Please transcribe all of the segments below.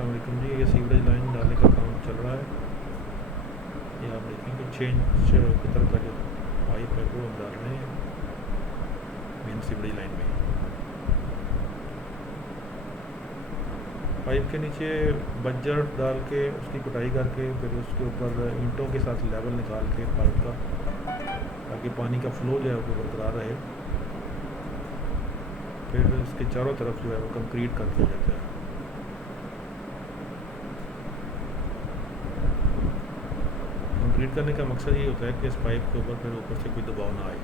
अस्सलाम वालेकुम जी। ये सीवरेज लाइन डालने का काम चल रहा है। ये आप देखेंगे चेंज की तरफ का जो पाइप है वो हम डाल रहे हैं मेन सीवरेज लाइन में। पाइप के नीचे बज्जर डाल के उसकी कुटाई करके फिर उसके ऊपर ईंटों के साथ लेवल निकाल के पाइप का, ताकि पानी का फ्लो जो है वो बरकरार रहे। फिर इसके चारों तरफ जो है वो कंक्रीट कर दिया जाता है। कंक्रीट करने का मकसद ये होता है कि इस पाइप के ऊपर फिर ऊपर से कोई दबाव ना आए।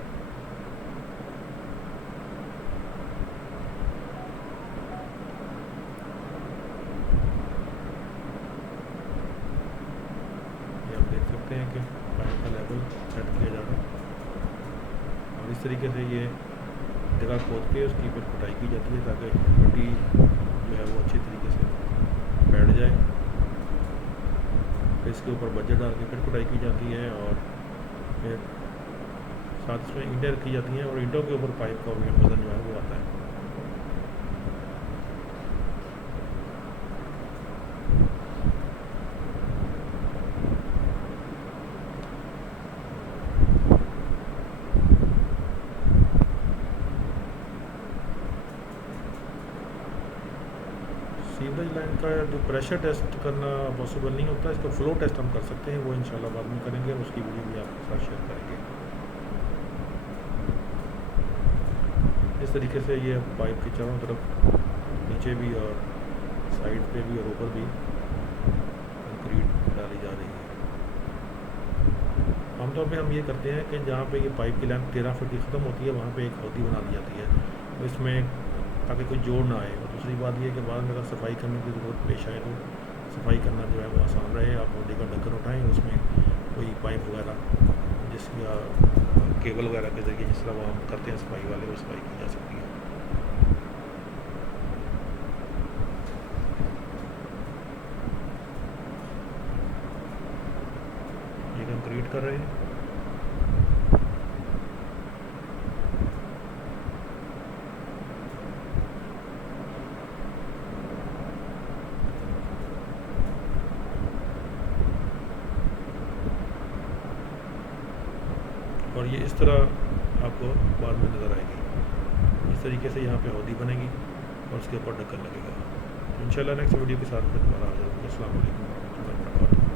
ये आप देख सकते हैं कि पाइप का लेवल सेट किया जा रहा है और इस तरीके से ये जगह खोद के उसकी फिर कुटाई की जाती है ताकि मिट्टी जो है वो अच्छी तरीके से बैठ जाए। फिर इसके ऊपर बज्जर डाल के फिर कुटाई की जाती है और फिर साथ में ईंटें रखी जाती हैं और ईंटों के ऊपर पाइप का वजन जो है वो आता है। सीवरेज लाइन का जो प्रेशर टेस्ट करना पॉसिबल नहीं होता, इसका फ्लो टेस्ट हम कर सकते हैं, वो इंशाल्लाह बाद में करेंगे और उसकी वीडियो भी आपके साथ शेयर करेंगे। इस तरीके से ये पाइप के चारों तरफ नीचे भी और साइड पे भी और ऊपर भी कंक्रीट डाली जा रही है। आमतौर पे हम ये करते हैं कि जहाँ पे ये पाइप की लेंथ 13 फीट की ख़त्म होती है वहाँ पे एक हौदी बना दी जाती है, तो इसमें ताकि कोई जोड़ ना आए। और दूसरी बात ये कि बाद में अगर सफाई करने की ज़रूरत पेश आए तो सफाई करना जो है वो आसान रहे। आप हौदी का ढक्कन उठाएँ, उसमें कोई पाइप वगैरह जिस या केबल वगैरह के ज़रिए जिस तरह वो हम करते हैं सफाई वाले, वो सफाई की जा सकती है। ये कंक्रीट कर रहे हैं। और ये इस तरह आपको बाद में नज़र आएगी। इस तरीके से यहाँ पे हौदी बनेगी और उसके ऊपर ढक्कन लगेगा। इंशाल्लाह नेक्स्ट वीडियो के साथ फिर दोबारा आ जाऊँगा। अस्सलाम वालेकुम।